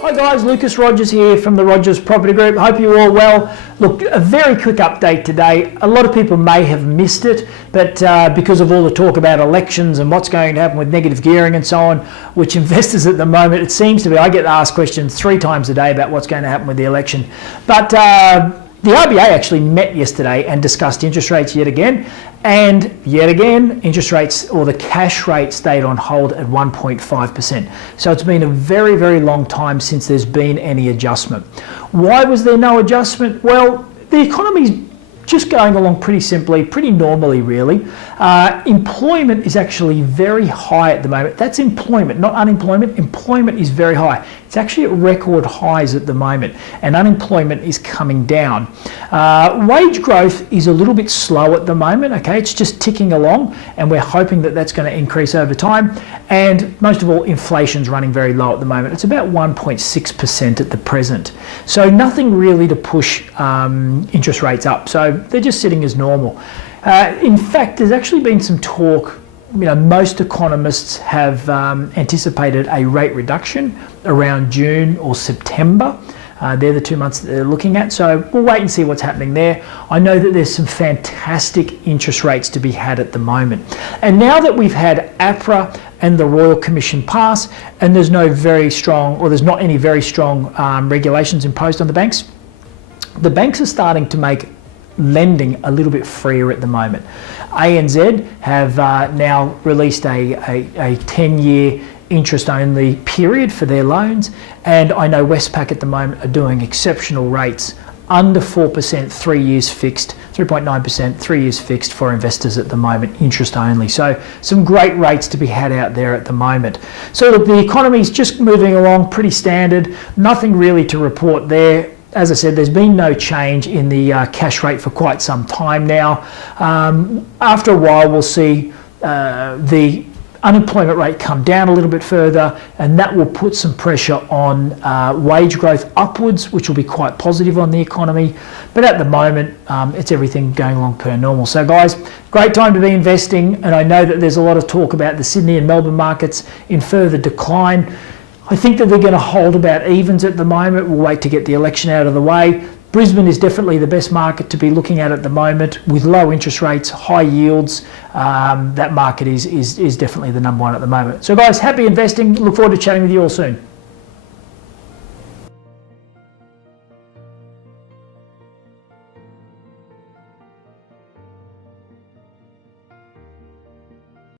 Hi guys, Lucas Rogers here from the Rogers Property Group. Hope you're all well. Look, a very quick update today. A lot of people may have missed it, but because of all the talk about elections and what's going to happen with negative gearing and so on, which investors at the moment, it seems to be, I get asked questions 3 times a day about what's going to happen with the election. But the RBA actually met yesterday and discussed interest rates yet again. And yet again, interest rates, or the cash rate, stayed on hold at 1.5%. So it's been a very, very long time since there's been any adjustment. Why was there no adjustment? Well, the economy's just going along pretty simply, pretty normally really. Employment is actually very high at the moment. That's employment, not unemployment. Employment is very high. It's actually at record highs at the moment, and unemployment is coming down. Wage growth is a little bit slow at the moment, okay? It's just ticking along, and we're hoping that that's going to increase over time. And most of all, inflation's running very low at the moment. It's about 1.6% at the present. So nothing really to push interest rates up. So they're just sitting as normal. In fact, there's actually been some talk. Most economists have anticipated a rate reduction around June or September. They're the 2 months that they're looking at. So we'll wait and see what's happening there. I know that there's some fantastic interest rates to be had at the moment. And now that we've had APRA and the Royal Commission pass, and there's not any very strong regulations imposed on the banks are starting to make lending a little bit freer at the moment. ANZ have now released a 10-year interest-only period for their loans, and I know Westpac at the moment are doing exceptional rates, under 4%, 3 years fixed, 3.9%, 3 years fixed for investors at the moment, interest only. So some great rates to be had out there at the moment. So look, the economy's just moving along pretty standard, nothing really to report there. As I said, there's been no change in the cash rate for quite some time now. After a while, we'll see the unemployment rate come down a little bit further, and that will put some pressure on wage growth upwards, which will be quite positive on the economy. But at the moment, it's everything going along per normal. So guys, great time to be investing, and I know that there's a lot of talk about the Sydney and Melbourne markets in further decline. I think that they're going to hold about evens at the moment. We'll wait to get the election out of the way. Brisbane is definitely the best market to be looking at the moment, with low interest rates, high yields. That market is definitely the number one at the moment. So guys, happy investing. Look forward to chatting with you all soon.